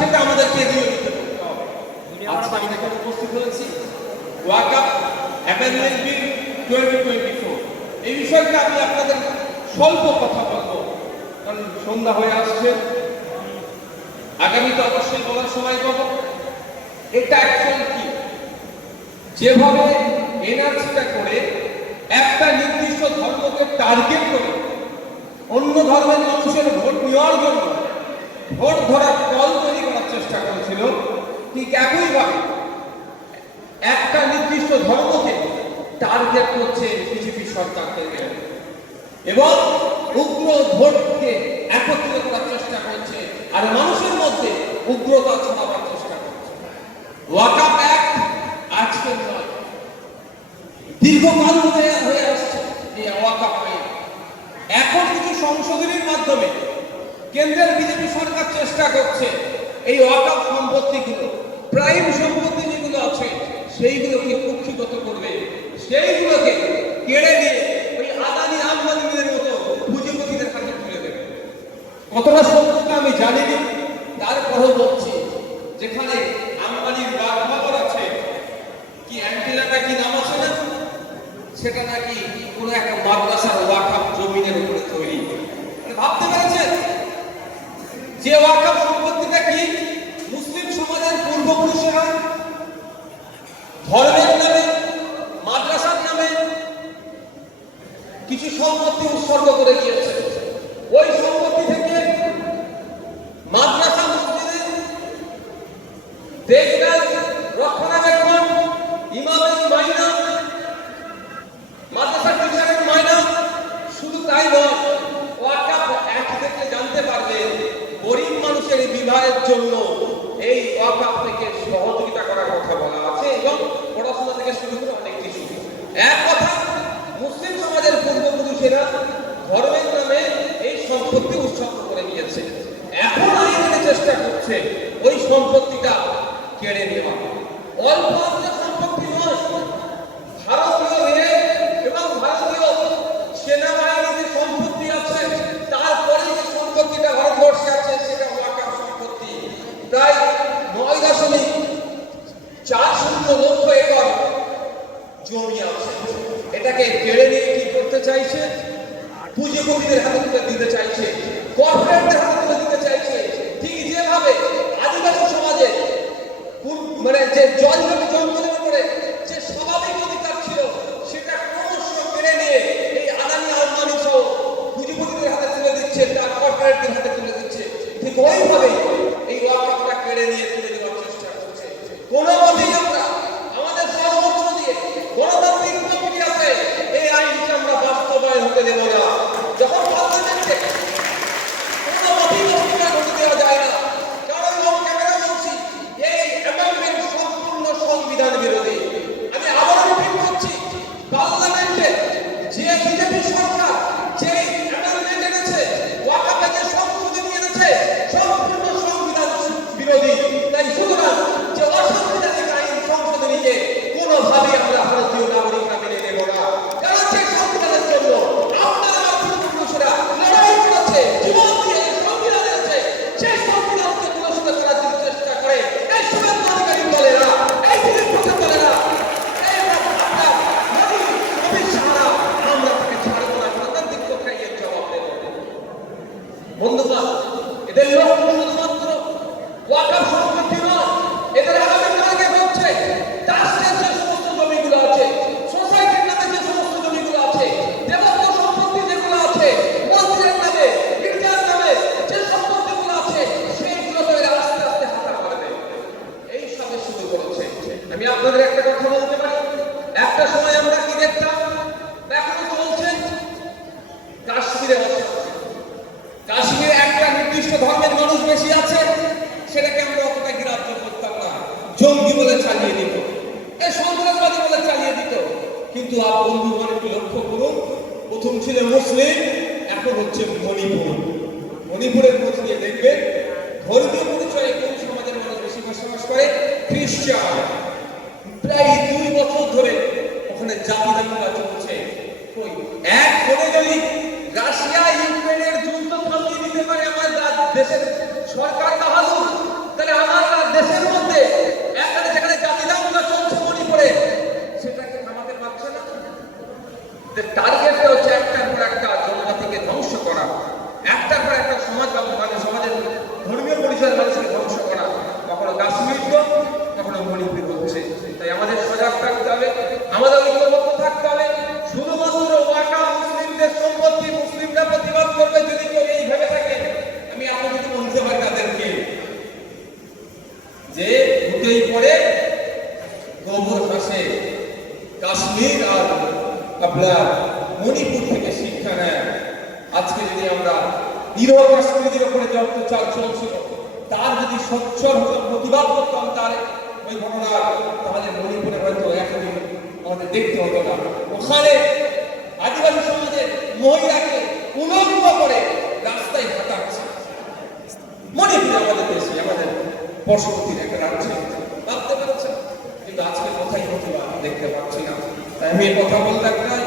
সেটা আমাদেরকে নিয়মিত করতে হবে। আজকে আমি এখানে উপস্থিত হয়েছি ওয়াকফ অ্যামেন্ডমেন্ট বিল 2024, এই বিষয়টা আমি আপনাদের স্বল্প কথা বলবো, কারণ সন্ধ্যা হয়ে আসছে, আগামীতে অবশ্যই বলার সময় পাবো। এটা অ্যাকচুয়ালি কি, যেভাবে এনআরসিটা করে একটা নির্দিষ্ট ধর্মকে টার্গেট করে অন্য ধর্মের মানুষের ভোট নেওয়ার জন্য ভোট ধরার দল তৈরি করার চেষ্টা করেছিল, ঠিক একইভাবে একটা নির্দিষ্ট ধর্মকে টার্গেট করছে বিজেপি সরকার এবং উগ্র ভোটকে একত্রিত করার চেষ্টা করছে আর মানুষের মধ্যে উগ্রতা ছড়াবার চেষ্টা করছে। ওয়াকফ অ্যাক্ট আজকের নয়, দীর্ঘকাল হয়ে আসছে এই ওয়াকফ আইন। এখন কিছু সংশোধনীর মাধ্যমে কেন্দ্রের বিজেপি সরকার চেষ্টা করছে এই ওয়াকফ সম্পত্তিগুলো, প্রাইম সম্পত্তি যেগুলো আছে সেইগুলোকে কুক্ষিগত করবে, সেইগুলোকে কেড়ে নিয়ে ওই আদানি আম্বানিদের মতো পুঁজিপতিদের কাছে তুলে দেবে। কতটা সত্যতা আমি জানিনি, তারপরেও বলছি, যেখানে আম্বানির বাগবাবর আছে, কি অ্যান্টিনাটা কি নাম আছে না, সেটা নাকি কোনো একটা মাদ্রাসার ওয়াকফ জমিনের উপরে তৈরি। ভাবতে পেরেছেন যে ওয়াকফ সম্পত্তিটা কি মুসলিম সমাজের পূর্বপুরুষেরা ধর্মের নামে মাদ্রাসার নামে কিছু সম্পত্তি উৎসর্গ করে দিয়েছে। ওই সম্পত্তি থেকে মাদ্রাসা মসজিদের দেখভাল, রক্ষণাবেক্ষণ, ইমামের মাইনা, মাদ্রাসা টিচারের মাইনা, শুধু তাই নয়, ওয়াকফ অ্যাক্ট থেকে জানতে পারবেন গরিব মানুষের বিবাহের জন্য এই ওয়াকফ থেকে সহযোগিতা করার কথা বলা আছে এবং পড়াশোনা থেকে শুরু করে অনেক কিছু। এক কথা, মুসলিম সমাজের পূর্বপুরুষেরা ধর্মের নামে এই সম্পত্তি উৎসর্গ করে নিয়েছে। এখন আইনের চেষ্টা করছে ওই সম্পত্তিটা কেড়ে নেওয়া। অল্প সম্পত্তি নয়, ভারতীয় রেল এবং ভারতীয় সেনাবাহিনীর যে সম্পত্তি আছে, তারপরে যে সম্পত্তিটা ভারতবর্ষে আছে সেটা ওয়াকফ সম্পত্তি। প্রায় 9.40 লক্ষ একর জমি আছে। এটাকে কেড়ে নিয়ে কি করতে চাইছে? পুঁজিপতিদের হাতে তুলে দিতে চাইছে, কর্পোরেটদের হাতে তুলে দিতে চাইছে। ঠিক যেভাবে আদিবাসী সমাজে মানে যে জঙ্গলের উপরে যে স্বাভাবিক অধিকার ছিল সেটা ক্রমশ কেড়ে নিয়ে এই আদানি আম্বানি সহ পুঁজিপতিদের হাতে তুলে দিচ্ছে, তার কর্পোরেটদের হাতে তুলে দিচ্ছে। ঠিক ওইভাবেই এই ওয়াকফটা কেড়ে নিয়ে তুলে দেওয়ার চেষ্টা করছে। কোনো মতেই আমরা আমাদের সর্বোচ্চ দিয়ে গণতান্ত্রিক প্রক্রিয়াতে এই আইনটা আমরা বাস্তবায়ন হতে দেব না। যখন পার্লামেন্টে কোনো মতেই হতে দেওয়া যায় না, কারণ ক্যামেরা বলছি এই অ্যামেন্ডমেন্ট সম্পূর্ণ সংবিধান বিরোধী। আমি আবারও রিপিট করছি, পার্লামেন্টে যে বিজেপি সরকার যে অ্যামেন্ডমেন্ট এনেছে, ওয়াকফে যে সংশোধনী এনেছে, সম্পূর্ণ সংবিধান বিরোধী। তাই সুতরাং যে অসাংবিধানিক আইন সংশোধনীকে কোনোভাবেই আমরা ভারতীয় নাগরিকরা মেনে নেব না। কারণ সেই সংবিধানের জন্য আপনার আমার পূর্বপুরুষেরা লড়াই করেছে, জীবন দিয়ে সংবিধান এনেছে, সেই সংবিধানকে পুনঃস্থিত করার জন্য চেষ্টা করে এই সমাজবাদী দলেরা, এই বিরোধী দলেরা, এই আপনার মোদী, অমিত শাহরা, আমরা তাকে ছাড়বো না, গণতান্ত্রিক প্রক্রিয়ার জবাব দেব। বন্ধুগণ, এদের লক্ষ্য শুধুমাত্র ওয়াকফ সম্পত্তি নয়, এদের আগামী টার্গেট হচ্ছে ট্রাস্টের যে সমস্ত জমিগুলো আছে, সোসাইটির নামে যে সমস্ত জমিগুলো আছে, দেবত্ব সম্পত্তি যেগুলো আছে, মন্দিরের নামে, গির্জার নামে যে সম্পত্তিগুলো আছে, সেইগুলোকে আস্তে আস্তে হাতা করবে। এই সবে শুরু করেছে। আমি আপনাদের একটা কথা বলতে পারি, একটা সময় আমরা কি দেখতাম, এখনো চলছে, কাশ্মীরে কাশ্মীরে একটা নির্দিষ্ট ধর্মের মানুষ বেশি আছে, সেটাকে আমরা অতটা গ্রাহ্য করতাম না, জঙ্গি বলে চালিয়ে দিত, এই সন্ত্রাসবাদী বলে চালিয়ে দিত। কিন্তু বন্ধুগণ একটু লক্ষ্য করুন, প্রথম ছিল মুসলিম, এখন হচ্ছে মণিপুর। মণিপুরের মধ্যে দিয়ে দেখবেন ধর্মীয় পরিচয়ে কোন সমাজের মানুষ বেশি বসবাস করে? খ্রিস্টান। প্রায় 2 বছর ধরে ওখানে জাতি দাঙ্গা চলছে। এক করে যদি রাশিয়া ইউক্রেনের যুদ্ধ থামিয়ে দিতে পারে আমার দেশের সরকার বাহাদুর, তাহলে কাশ্মীর আর আপনার মণিপুর থেকে শিক্ষা নেয়। আজকে যদি আমরা নিরহ কাশ্মীরের উপরে যে অত্যাচার চলছিল তার যদি সচ্ছল প্রতিবাদ করতাম তার ওই ঘটনা, তাহলে মণিপুরে হয়তো এতদিন আমাদের দেখতে হতো না। ওখানে আদিবাসী সমাজের মহিলাকে উলঙ্গ করে রাস্তায় হাঁটাচ্ছে। মণিপুরে আমাদের দেশে, আমাদের পার্শ্ববর্তী একটা রাজ্যে ভাবতে পারছেন, কিন্তু আজকে কোথায় প্রতিবাদ দেখতে পাচ্ছি না। তাই আমি কথা বলতে একটাই,